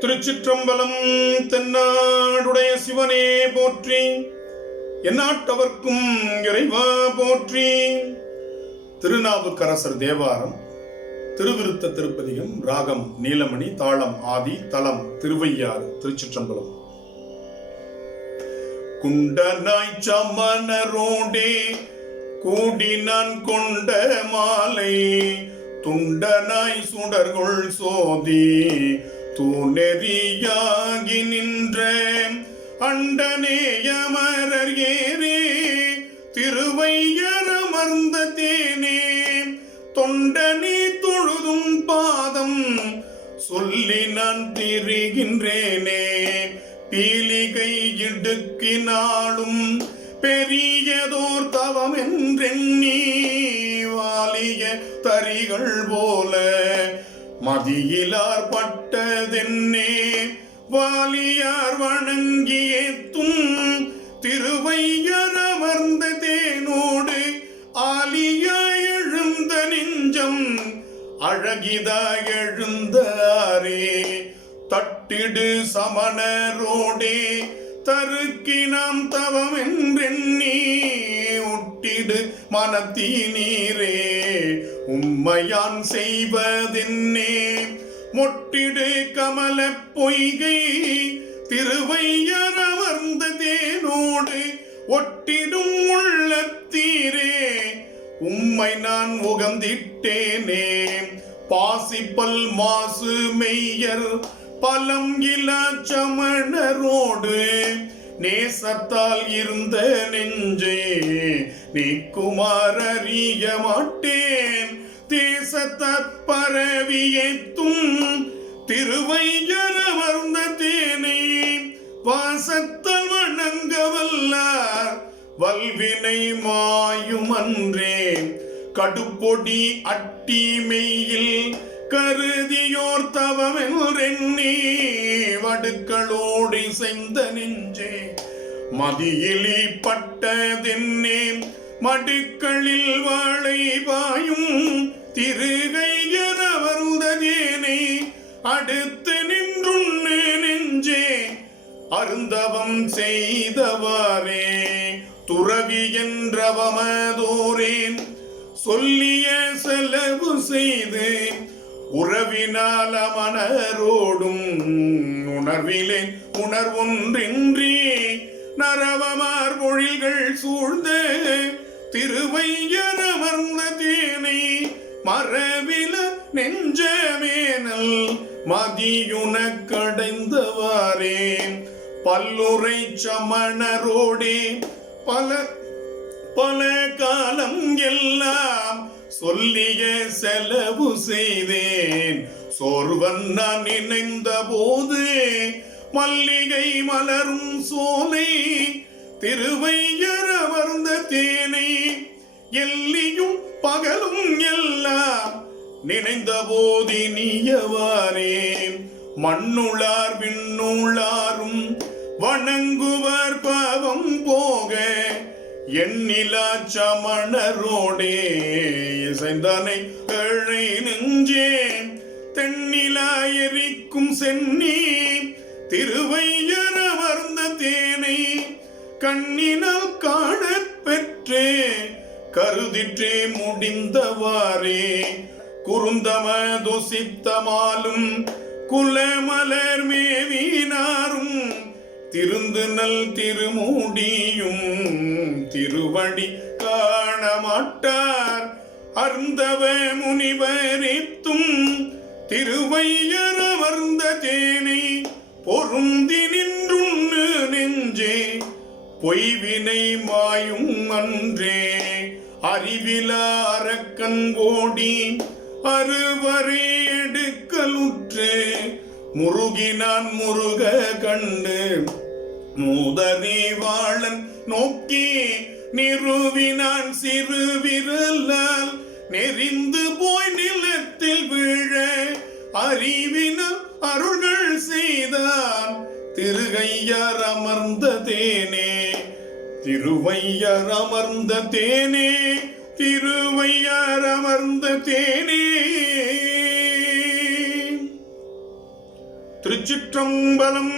திருச்சிற்றம்பலம். தென்னாடுடைய சிவனே போற்றி, எந்நாட்டவர்க்கும் இறைவா போற்றி. திருநாவுக்கரசர் தேவாரம், திருவிருத்த திருப்பதிகம், ராகம் நீலமணி, தாளம் ஆதி, தலம் திருவையாறு. திருச்சிற்றம்பலம். குண்டனாய் சமணரோடே கூடி நான் கொண்ட மாலை, துண்டனாய் சுடர்கொள் சோதி தூணெறியாகி நின்ற அண்டனேயமரர் ஏரே திருவையரமர்ந்த தேனே, தொண்டனே தொழுதும் பாதம் சொல்லி நான் திரிகின்றேனே. பீலிகை இடுக்கினாலும் பெரியதோர் தவம் என்றெண்ணி வாலிய தரிகள் போல மதியிலார் பட்டதென்னே. வாலியார் வணங்கியேத்தும் திருவையரமர்ந்த தேனோடு ஆலியாய் எழுந்த நெஞ்சம் அழகிதாய் எழுந்தாரே. தட்டிடு சமணரோடே தருக்கினாம் தவம் என்றெண்ணி ஒட்டிடு மனத்தீனீரே. உம்மையான் செய்வதென்னே மொட்டிடு கமல பொய்கை திருவையரமர்ந்த தேனோடு ஒட்டிடும் உள்ளத்தீரே. உம்மை நான் உகந்திட்டேனே. பாசிப்பல் மாசு மெய்யர் பலம் இலா சமணரோடு நேசத்தால் இருந்த நெஞ்சே நீக்குமார் அறிய மாட்டேன். தேசத்த பரவியேத்தும் திருவையரமர்ந்த தேனை வாசத்தல் வணங்க வல்லார் வல்வினை மாயும் அன்றே. கடுப்பொடி அட்டி மெய்யில் கருதியோர் தவம் என்றெண்ணி வடுக்களோடு செய்த நெஞ்சே மதியிலி பட்டதென்னே. மடுக்களில் வாழை பாயும் திருகையரமர்ந்த தேனை அடுத்து நின்றுண்ணு நெஞ்சே அருந்தவம் செய்தவாறே. துறவி என்றவமதோரேன் சொல்லிய செலவு செய்து உறவினால மனரோடும் உணர்விலேன் உணர்வொன்றின்றி நரவமார் பொழில்கள் சூழ்ந்த திருவையரமர்ந்த தேனை மரவில நெஞ்சமேனல் மதியுனக் கடைந்தவாறே. பல்லுரை சமணரோடே பல பல காலம் எல்லாம் சொல்லிய செலவு செய்தேன். சோர்வன் நான் நினைந்த போது மல்லிகை மலரும் சோலை திருவையரமர்ந்த தேனை எல்லியும் பகலும் எல்லாம் நினைந்த போதி நீயவாரே. மண்ணுளார் விண்ணுளாரும் வணங்குவர் பாவம் போக எண்ணிலா சமணரோடே இசைந்தனை ஏழை நெஞ்சே. தென்னிலா எரிக்கும் சென்னி திருவையரமர்ந்த தேனை கண்ணினால் காணப் பெற்றே கருதிற்றே முடிந்தவாறே. குறுந்தமதுசித்தமாலும் குலமலர் மேவினாரும் திருந்து நல் திருமூடியும் திருவடி காணமாட்டார். அருந்தவ முனிவரித்தும் திருவையரமர்ந்த தேனை பொருந்தி நின்றுண்ணு நெஞ்சே பொய்வினை மாயும் அன்றே. அறிவிலா அரக்கன்கோடி அறுவரே எடுக்கலுற்று முருகினான் முருக கண்டு மூதறிவாளன் நோக்கி நிறுவினான் சிறு விரலால் நெறிந்து போய் நிலத்தில் வீழ அறிவினால் அருள்கள் செய்தான் திருகையரமர்ந்த தேனே. திருவையரமர்ந்த தேனே திருவையரமர்ந்த தேனே. திருச்சிற்றம்பலம்.